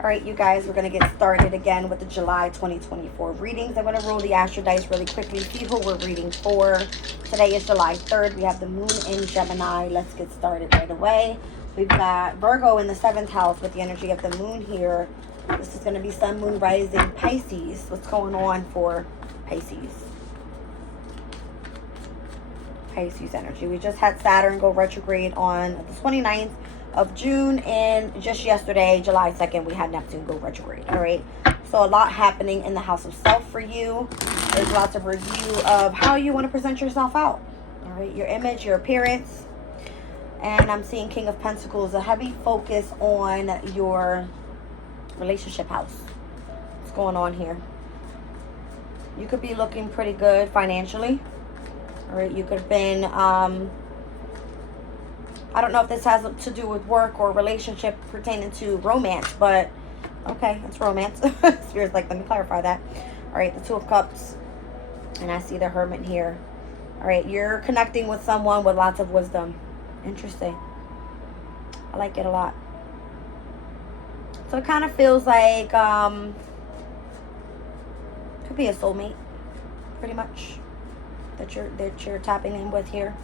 All right, you guys, we're going to get started again with the July 2024 readings. I'm going to roll the astro dice really quickly, see who we're reading for. Today is July 3rd. We have the moon in Gemini. Let's get started right away. We've got Virgo in the 7th house with the energy of the moon here. This is going to be sun, moon, rising, Pisces. What's going on for Pisces? Pisces energy. We just had Saturn go retrograde on the 29th of June, and just yesterday, July 2nd, we had Neptune go retrograde. All right, so a lot happening in the house of self for you. There's lots of review of how you want to present yourself out. All right, your image, your appearance. And I'm seeing King of Pentacles, a heavy focus on your relationship house. What's going on here? You could be looking pretty good financially. All right, you could have been I don't know if this has to do with work or relationship pertaining to romance, but okay, it's romance. Spirit's like, let me clarify that. All right, the Two of Cups, and I see the Hermit here. All right, you're connecting with someone with lots of wisdom. Interesting. I like it a lot. So it kind of feels like could be a soulmate, pretty much, that you're tapping in with here.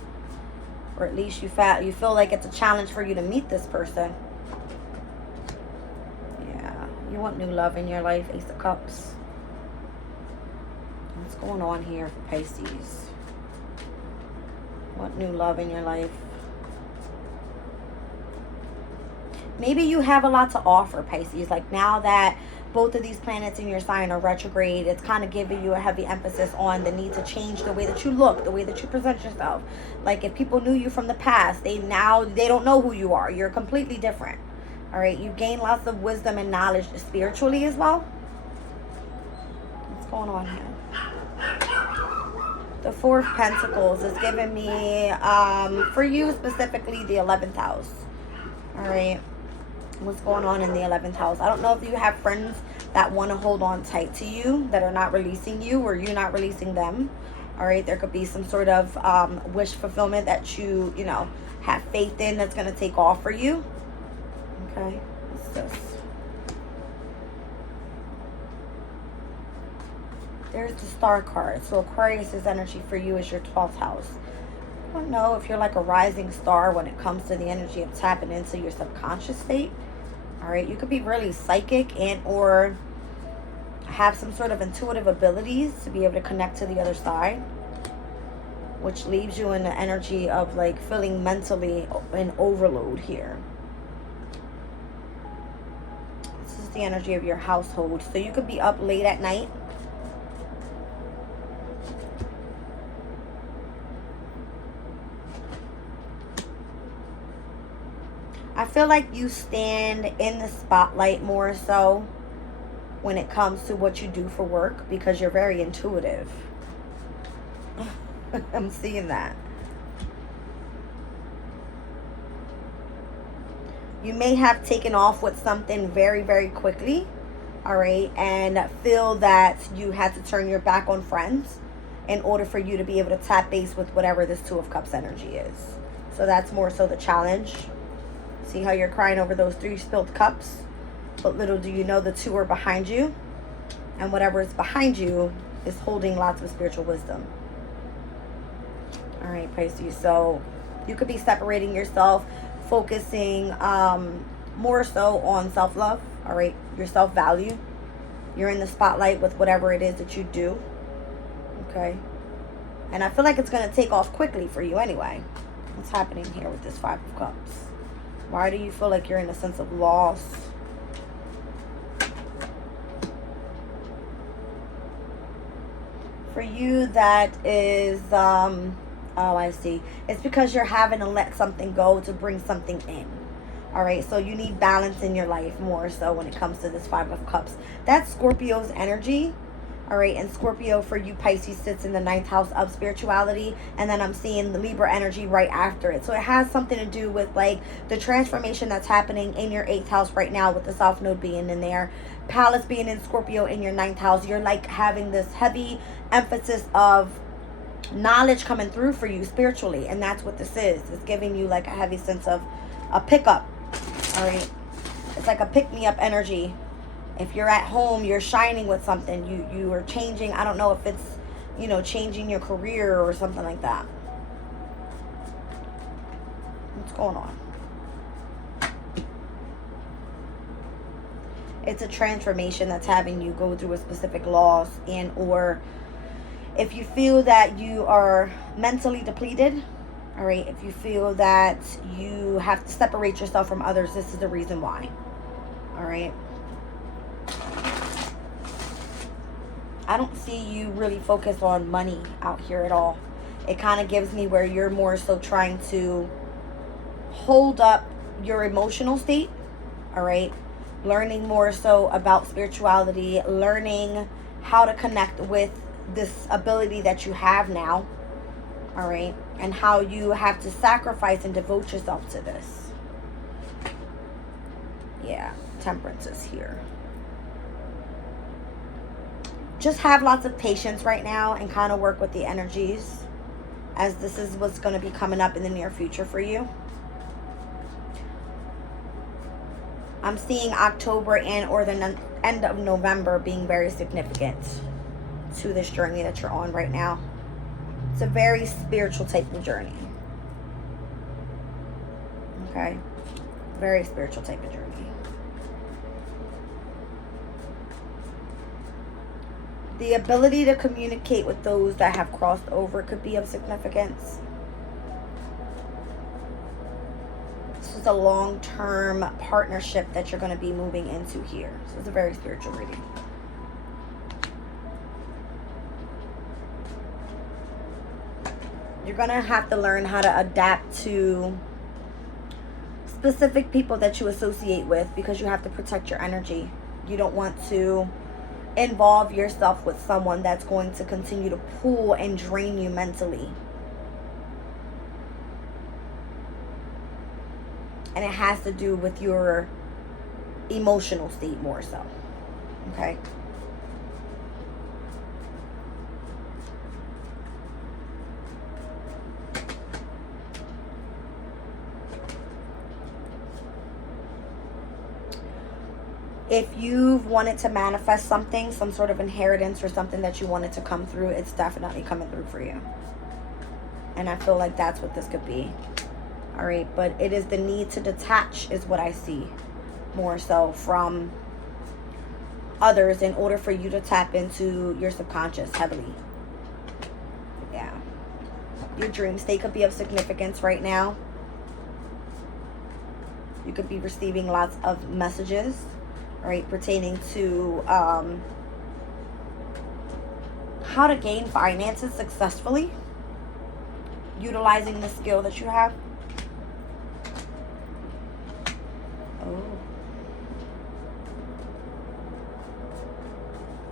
Or at least you feel like it's a challenge for you to meet this person. Yeah, you want new love in your life, Ace of Cups. What's going on here for Pisces? Want new love in your life. Maybe you have a lot to offer, Pisces. Like now that both of these planets in your sign are retrograde, it's kind of giving you a heavy emphasis on the need to change the way that you look, the way that you present yourself. Like if people knew you from the past, they don't know who you are. You're completely different. All right, you gain lots of wisdom and knowledge spiritually as well. What's going on here? The Four of Pentacles is giving me, for you specifically, the 11th house. All right. What's going on in the 11th house? I don't know if you have friends that want to hold on tight to you, that are not releasing you, or you're not releasing them. All right, there could be some sort of wish fulfillment that you have faith in that's going to take off for you. Okay, what's this? There's the Star card. So Aquarius's energy for you is your 12th house. I don't know if you're like a rising star when it comes to the energy of tapping into your subconscious state. All right, you could be really psychic and or have some sort of intuitive abilities to be able to connect to the other side, which leaves you in the energy of like feeling mentally in overload here. This is the energy of your household. So you could be up late at night. I feel like you stand in the spotlight more so when it comes to what you do for work because you're very intuitive. I'm seeing that. You may have taken off with something very, very quickly, all right, and feel that you had to turn your back on friends in order for you to be able to tap base with whatever this Two of Cups energy is. So that's more so the challenge. See how you're crying over those 3 spilled cups? But little do you know the 2 are behind you. And whatever is behind you is holding lots of spiritual wisdom. All right, Pisces. So you could be separating yourself, focusing more so on self-love. All right, your self-value. You're in the spotlight with whatever it is that you do. Okay. And I feel like it's going to take off quickly for you anyway. What's happening here with this 5 of Cups? Why do you feel like you're in a sense of loss? For you, that is, oh, I see. It's because you're having to let something go to bring something in. All right, so you need balance in your life more so when it comes to this 5 of Cups. That's Scorpio's energy. All right, and Scorpio for you, Pisces, sits in the 9th house of spirituality, and then I'm seeing the Libra energy right after it. So it has something to do with like the transformation that's happening in your 8th house right now with the South Node being in there, Pallas being in Scorpio in your 9th house. You're like having this heavy emphasis of knowledge coming through for you spiritually, and that's what this is. It's giving you like a heavy sense of a pickup. All right, it's like a pick-me-up energy If you're at home, you're shining with something. You are changing. I don't know if it's, you know, changing your career or something like that. What's going on? It's a transformation that's having you go through a specific loss, and or if you feel that you are mentally depleted, all right, if you feel that you have to separate yourself from others, this is the reason why. All right. I don't see you really focus on money out here at all. It kind of gives me where you're more so trying to hold up your emotional state, all right? Learning more so about spirituality, learning how to connect with this ability that you have now, all right? And how you have to sacrifice and devote yourself to this. Yeah, Temperance is here. Just have lots of patience right now and kind of work with the energies, as this is what's going to be coming up in the near future for you. I'm seeing October and or the end of November being very significant to this journey that you're on right now. It's a very spiritual type of journey. Okay? Very spiritual type of journey. The ability to communicate with those that have crossed over could be of significance. This is a long-term partnership that you're going to be moving into here. So it's a very spiritual reading. You're going to have to learn how to adapt to specific people that you associate with, because you have to protect your energy. You don't want to involve yourself with someone that's going to continue to pull and drain you mentally. And it has to do with your emotional state more so. Okay? If you've wanted to manifest something, some sort of inheritance or something that you wanted to come through, it's definitely coming through for you. And I feel like that's what this could be. All right, but it is the need to detach is what I see more so from others in order for you to tap into your subconscious heavily. Yeah. Your dream state could be of significance right now. You could be receiving lots of messages, right, pertaining to how to gain finances successfully, utilizing the skill that you have. Oh.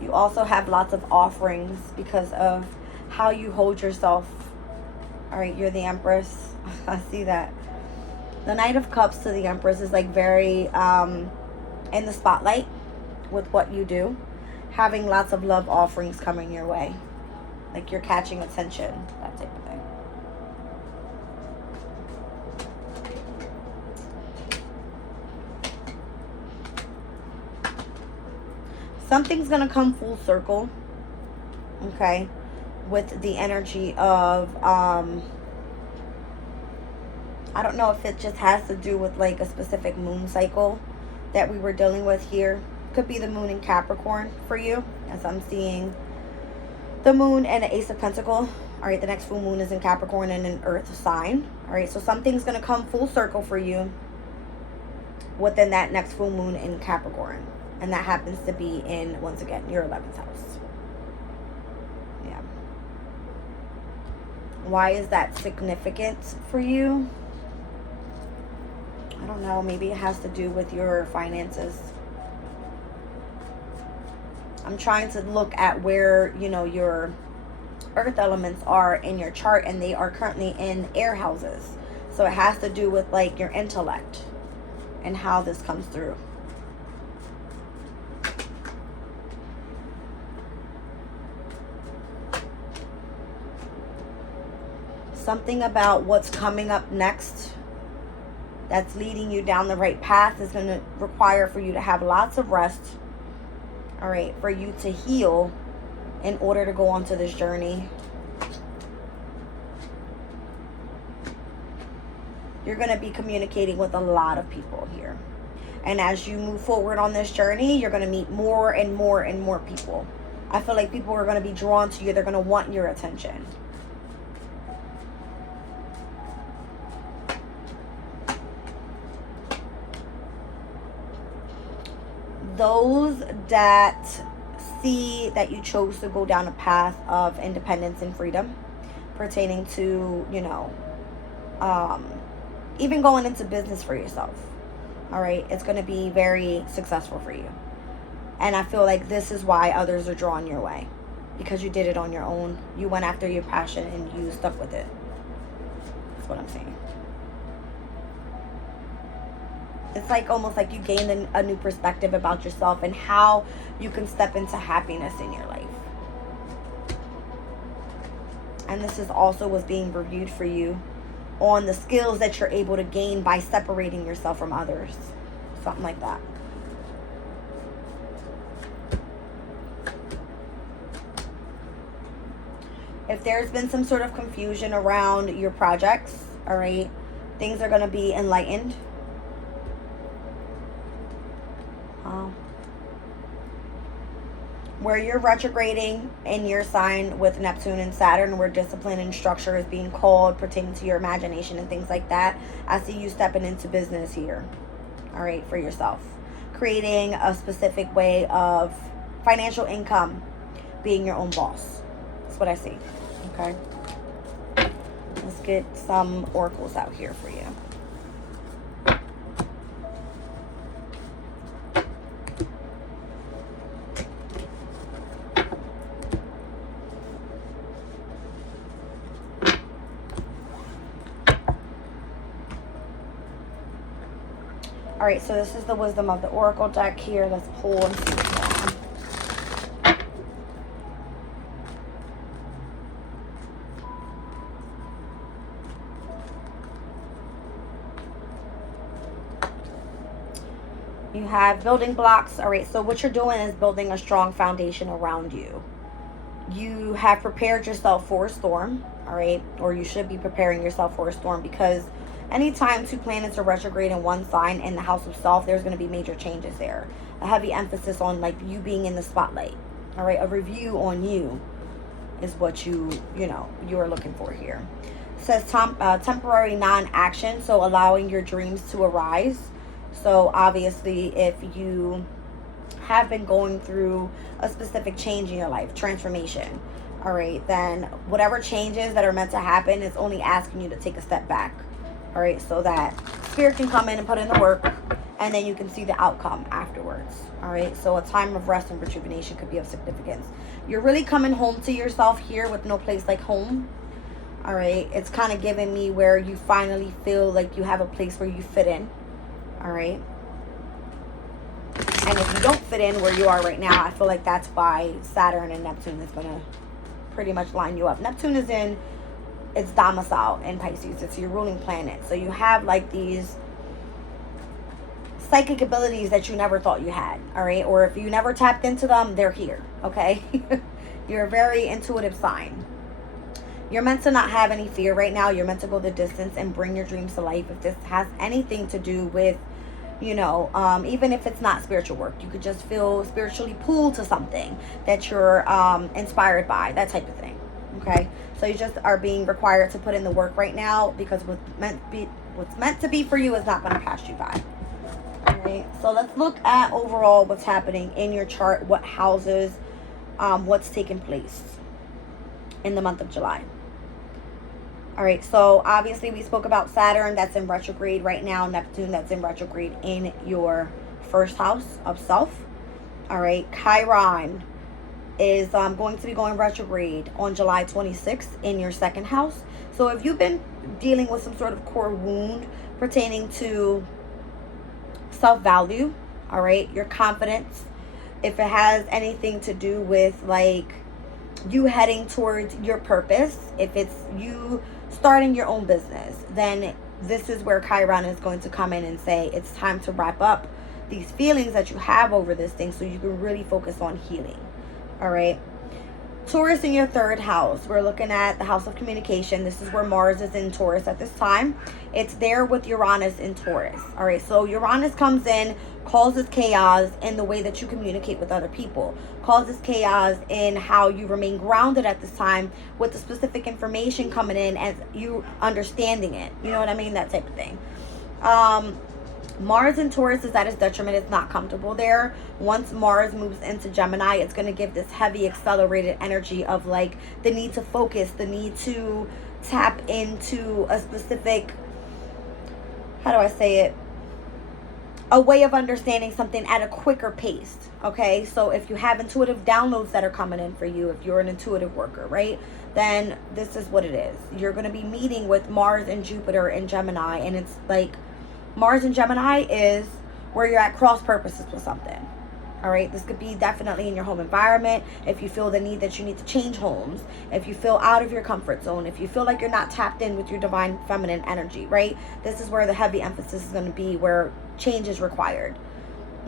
You also have lots of offerings because of how you hold yourself. All right, you're the Empress. I see that. The Knight of Cups to the Empress is like very in the spotlight with what you do, having lots of love offerings coming your way, like you're catching attention, that type of thing. Something's gonna come full circle, okay, with the energy of I don't know if it just has to do with like a specific moon cycle that we were dealing with here. Could be the moon in Capricorn for you, as I'm seeing the moon and the Ace of Pentacles. All right, the next full moon is in Capricorn and an earth sign. All right, so something's going to come full circle for you within that next full moon in Capricorn. And that happens to be in, once again, your 11th house. Yeah. Why is that significant for you? I don't know. Maybe it has to do with your finances. I'm trying to look at where, you know, your earth elements are in your chart, and they are currently in air houses. So it has to do with like your intellect and how this comes through. Something about what's coming up next that's leading you down the right path is going to require for you to have lots of rest, all right, for you to heal in order to go onto this journey. You're going to be communicating with a lot of people here. And as you move forward on this journey, you're going to meet more and more and more people. I feel like people are going to be drawn to you. They're going to want your attention. Those that see that you chose to go down a path of independence and freedom pertaining to, you know, even going into business for yourself. All right, it's going to be very successful for you. And I feel like this is why others are drawn your way, because you did it on your own. You went after your passion and you stuck with it. That's what I'm saying. It's like almost like you gained a new perspective about yourself and how you can step into happiness in your life. And this is also what's being reviewed for you on the skills that you're able to gain by separating yourself from others. Something like that. If there's been some sort of confusion around your projects, all right, things are going to be enlightened. Where you're retrograding in your sign with Neptune and Saturn, where discipline and structure is being called pertaining to your imagination and things like that, I see you stepping into business here, all right, for yourself. Creating a specific way of financial income, being your own boss. That's what I see, okay? Let's get some oracles out here for you. All right, so this is the wisdom of the oracle deck here. Let's pull and see what's going on. You have building blocks. All right, so what you're doing is building a strong foundation around you. You have prepared yourself for a storm, all right, or you should be preparing yourself for a storm, because anytime two planets are retrograde in one sign in the house of self, there's going to be major changes there. A heavy emphasis on like you being in the spotlight. All right, a review on you is what you are looking for here. It says temporary non-action, so allowing your dreams to arise. So obviously, if you have been going through a specific change in your life, transformation, all right, then whatever changes that are meant to happen is only asking you to take a step back. All right, so that spirit can come in and put in the work, and then you can see the outcome afterwards. All right, so a time of rest and rejuvenation could be of significance. You're really coming home to yourself here with no place like home. All right, it's kind of giving me where you finally feel like you have a place where you fit in. All right, and if you don't fit in where you are right now, I feel like that's why Saturn and Neptune is going to pretty much line you up. Neptune is in its domicile in Pisces. It's your ruling planet. So you have like these psychic abilities that you never thought you had, all right? Or if you never tapped into them, they're here, okay? You're a very intuitive sign. You're meant to not have any fear right now. You're meant to go the distance and bring your dreams to life. If this has anything to do with, even if it's not spiritual work, you could just feel spiritually pulled to something that you're inspired by, that type of thing, okay? So you just are being required to put in the work right now, because what's meant to be for you is not going to pass you by. All right. So let's look at overall what's happening in your chart, what houses, what's taking place in the month of July. All right. So obviously we spoke about Saturn that's in retrograde right now, Neptune that's in retrograde in your first house of self. All right. Chiron is going to be going retrograde on July 26th in your second house. So if you've been dealing with some sort of core wound pertaining to self-value, all right, your confidence, if it has anything to do with like you heading towards your purpose, if it's you starting your own business, then this is where Chiron is going to come in and say it's time to wrap up these feelings that you have over this thing so you can really focus on healing. All right. Taurus in your third house. We're looking at the house of communication. This is where Mars is in Taurus at this time. It's there with Uranus in Taurus. All right. So Uranus comes in, causes chaos in the way that you communicate with other people, causes chaos in how you remain grounded at this time with the specific information coming in as you understanding it. You know what I mean? That type of thing. Mars in Taurus is at its detriment. It's not comfortable there. Once Mars moves into Gemini, it's going to give this heavy accelerated energy of like the need to focus, the need to tap into a specific, how do I say it? A way of understanding something at a quicker pace. Okay, so if you have intuitive downloads that are coming in for you, if you're an intuitive worker, right, then this is what it is. You're going to be meeting with Mars and Jupiter in Gemini, and it's like Mars and Gemini is where you're at cross purposes with something. All right, this could be definitely in your home environment. If you feel the need that you need to change homes, if you feel out of your comfort zone, if you feel like you're not tapped in with your divine feminine energy, right? This is where the heavy emphasis is going to be, where change is required.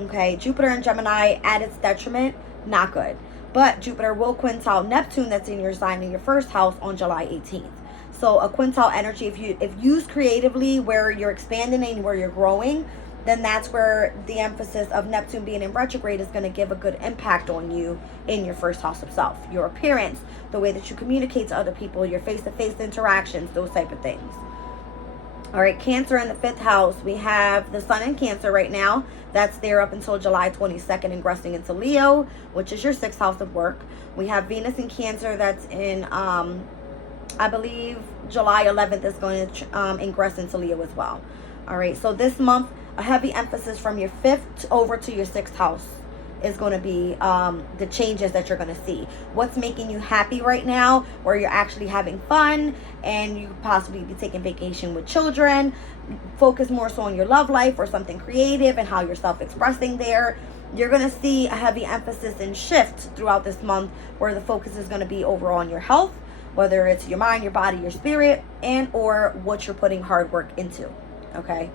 Okay, Jupiter and Gemini at its detriment, not good. But Jupiter will quintile Neptune that's in your sign in your first house on July 18th. So a quintile energy, if used creatively, where you're expanding and where you're growing, then that's where the emphasis of Neptune being in retrograde is going to give a good impact on you in your first house of self. Your appearance, the way that you communicate to other people, your face-to-face interactions, those type of things. All right, Cancer in the fifth house. We have the Sun in Cancer right now. That's there up until July 22nd, ingressing into Leo, which is your sixth house of work. We have Venus in Cancer that's in I believe July 11th is going to ingress into Leo as well. All right, so this month, a heavy emphasis from your fifth over to your sixth house is going to be the changes that you're going to see. What's making you happy right now, where you're actually having fun and you could possibly be taking vacation with children. Focus more so on your love life or something creative and how you're self-expressing there. You're going to see a heavy emphasis and shift throughout this month where the focus is going to be over on your health, whether it's your mind, your body, your spirit, and or what you're putting hard work into. Okay.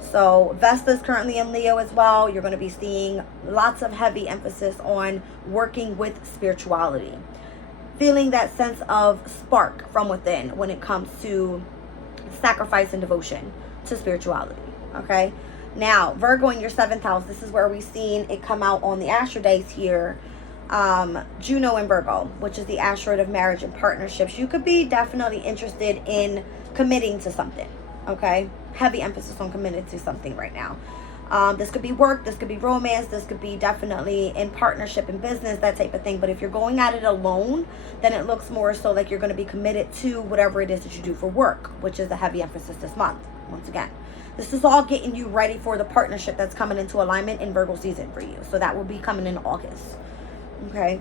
So Vesta is currently in Leo as well. You're going to be seeing lots of heavy emphasis on working with spirituality. Feeling that sense of spark from within when it comes to sacrifice and devotion to spirituality. Okay. Now, Virgo in your seventh house. This is where we've seen it come out on the astro days here. Juno in Virgo, which is the asteroid of marriage and partnerships. You could be definitely interested in committing to something. Okay. Heavy emphasis on committed to something right now. This could be work, this could be romance, this could be definitely in partnership in business, that type of thing. But if you're going at it alone, then it looks more so like you're going to be committed to whatever it is that you do for work, which is a heavy emphasis this month. Once again, this is all getting you ready for the partnership that's coming into alignment in Virgo season for you. So that will be coming in August. Okay.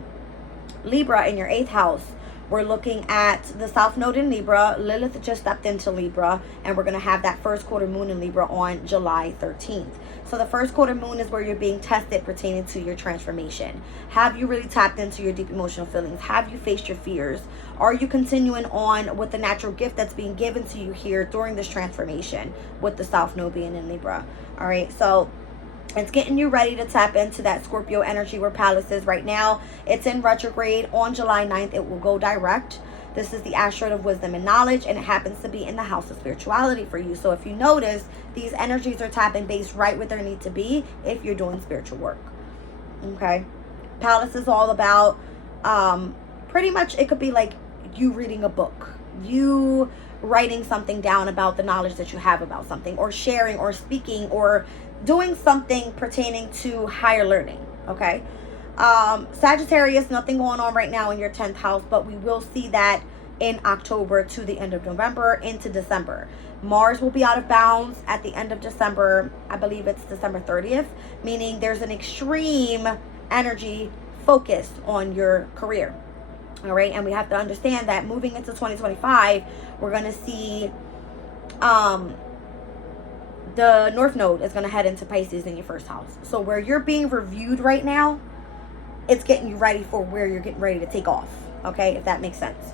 Libra in your eighth house. We're looking at the South Node in Libra. Lilith just stepped into Libra, and we're going to have that first quarter moon in Libra on July 13th. So the first quarter moon is where you're being tested pertaining to your transformation. Have you really tapped into your deep emotional feelings? Have you faced your fears? Are you continuing on with the natural gift that's being given to you here during this transformation with the South Node being in Libra? All right, so it's getting you ready to tap into that Scorpio energy where Pallas is right now. It's in retrograde. On July 9th, it will go direct. This is the asteroid of wisdom and knowledge, and it happens to be in the house of spirituality for you. So if you notice, these energies are tapping base right where they need to be if you're doing spiritual work. Okay. Pallas is all about, pretty much it could be like you reading a book. You writing something down about the knowledge that you have about something, or sharing or speaking or doing something pertaining to higher learning. Okay. Sagittarius, nothing going on right now in your 10th house, but we will see that in October to the end of November into December. Mars will be out of bounds at the end of December. I believe it's December 30th, meaning there's an extreme energy focused on your career. All right. And we have to understand that moving into 2025, we're going to see, the North Node is going to head into Pisces in your first house. So where you're being reviewed right now, it's getting you ready for where you're getting ready to take off. Okay, if that makes sense.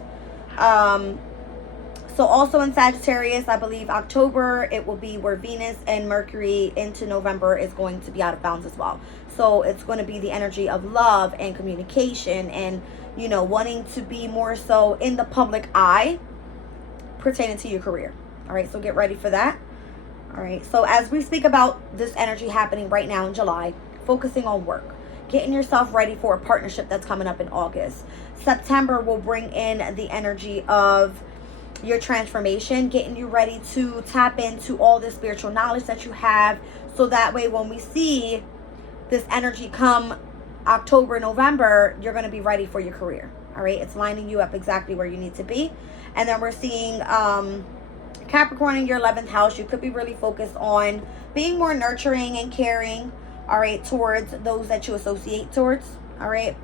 So also in Sagittarius, I believe October, it will be where Venus and Mercury into November is going to be out of bounds as well. So it's going to be the energy of love and communication and, you know, wanting to be more so in the public eye pertaining to your career. All right, so get ready for that. All right, so as we speak about this energy happening right now in July, focusing on work, getting yourself ready for a partnership that's coming up in August. September will bring in the energy of your transformation, getting you ready to tap into all the spiritual knowledge that you have, so that way when we see this energy come October, November, you're going to be ready for your career. All right, it's lining you up exactly where you need to be. And then we're seeing Capricorn in your 11th house. You could be really focused on being more nurturing and caring, all right, towards those that you associate towards. All right,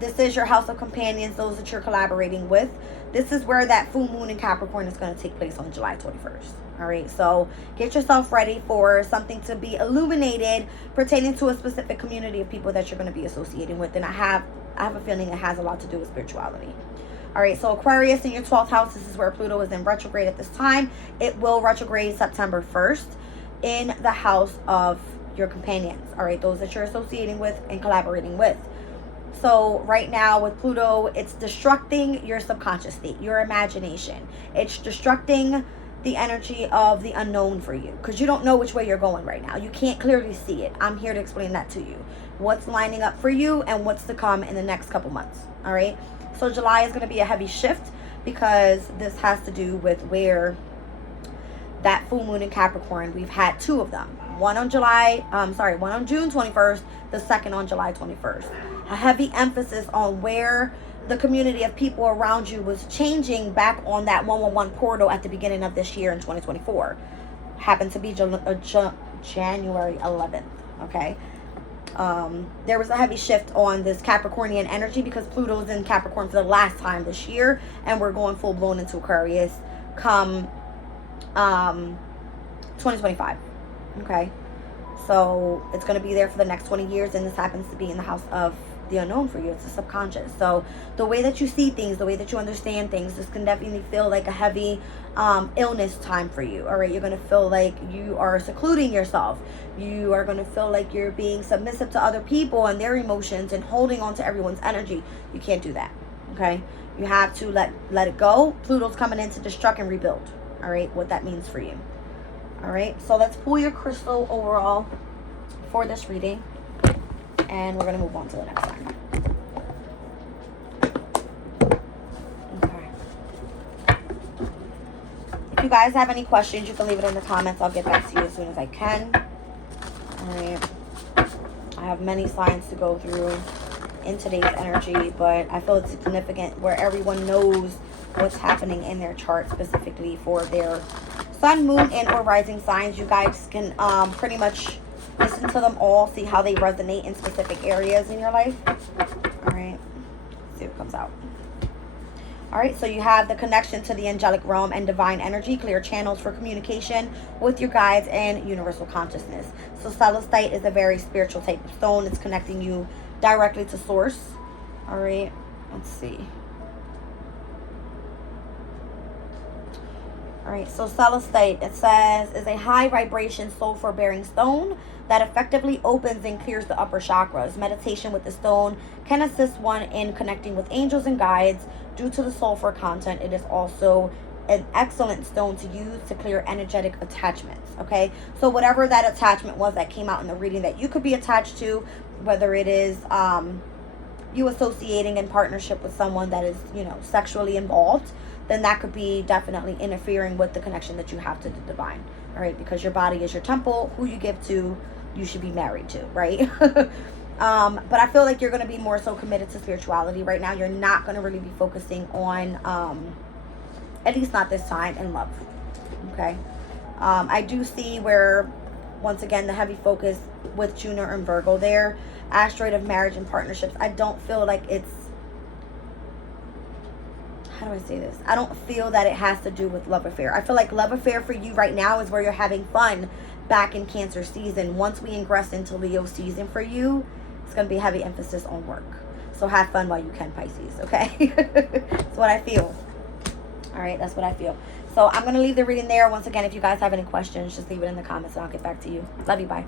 this is your house of companions, those that you're collaborating with. This is where that full moon in Capricorn is going to take place on July 21st. All right, so get yourself ready for something to be illuminated pertaining to a specific community of people that you're going to be associating with. And I have a feeling it has a lot to do with spirituality. All right, so Aquarius in your 12th house, this is where Pluto is in retrograde at this time. It will retrograde September 1st in the house of your companions. All right, those that you're associating with and collaborating with. So right now with Pluto, it's destructing your subconscious state, your imagination. It's destructing the energy of the unknown for you, because you don't know which way you're going right now. You can't clearly see it. I'm here to explain that to you. What's lining up for you and what's to come in the next couple months. All right. So July is going to be a heavy shift, because this has to do with where that full moon in Capricorn, we've had two of them. One on June 21st, the second on July 21st. A heavy emphasis on where the community of people around you was changing back on that 111 portal at the beginning of this year in 2024. Happened to be January 11th, okay? There was a heavy shift on this Capricornian energy, because Pluto's in Capricorn for the last time this year, and we're going full-blown into Aquarius come 2025, okay? So it's going to be there for the next 20 years, and this happens to be in the house of the unknown for you. It's the subconscious. So the way that you see things, the way that you understand things, this can definitely feel like a heavy illness time for you. All right, you're going to feel like you are secluding yourself. You are going to feel like you're being submissive to other people and their emotions and holding on to everyone's energy. You can't do that. Okay, you have to let it go. Pluto's coming in to destruct and rebuild. All right, what that means for you. All right, so let's pull your crystal overall for this reading, and we're going to move on to the next one. Okay. If you guys have any questions, you can leave it in the comments. I'll get back to you as soon as I can. All right. I have many signs to go through in today's energy, but I feel it's significant where everyone knows what's happening in their chart, specifically for their sun, moon, and or rising signs. You guys can pretty much listen to them all, see how they resonate in specific areas in your life. All right, let's see what comes out. All right, so you have the connection to the angelic realm and divine energy, clear channels for communication with your guides and universal consciousness. So celestite is a very spiritual type of stone. It's connecting you directly to source. All right, let's see. All right, so celestite, it says, is a high vibration sulfur bearing stone that effectively opens and clears the upper chakras. Meditation with the stone can assist one in connecting with angels and guides. Due to the sulfur content, it is also an excellent stone to use to clear energetic attachments. Okay, so whatever that attachment was that came out in the reading that you could be attached to, whether it is you associating in partnership with someone that is, you know, sexually involved, then that could be definitely interfering with the connection that you have to the divine. All right, because your body is your temple. Who you give to, you should be married to, right? But I feel like you're going to be more so committed to spirituality right now. You're not going to really be focusing on, at least not this time, in love. Okay. I do see where, once again, the heavy focus with Jupiter and Virgo there, asteroid of marriage and partnerships. I don't feel like it's, how do I say this? I don't feel that it has to do with love affair. I feel like love affair for you right now is where you're having fun back in Cancer season. Once we ingress into Leo season for you, it's going to be heavy emphasis on work. So have fun while you can, Pisces, okay? That's what I feel. All right, that's what I feel. So I'm going to leave the reading there. Once again, if you guys have any questions, just leave it in the comments and I'll get back to you. Love you. Bye.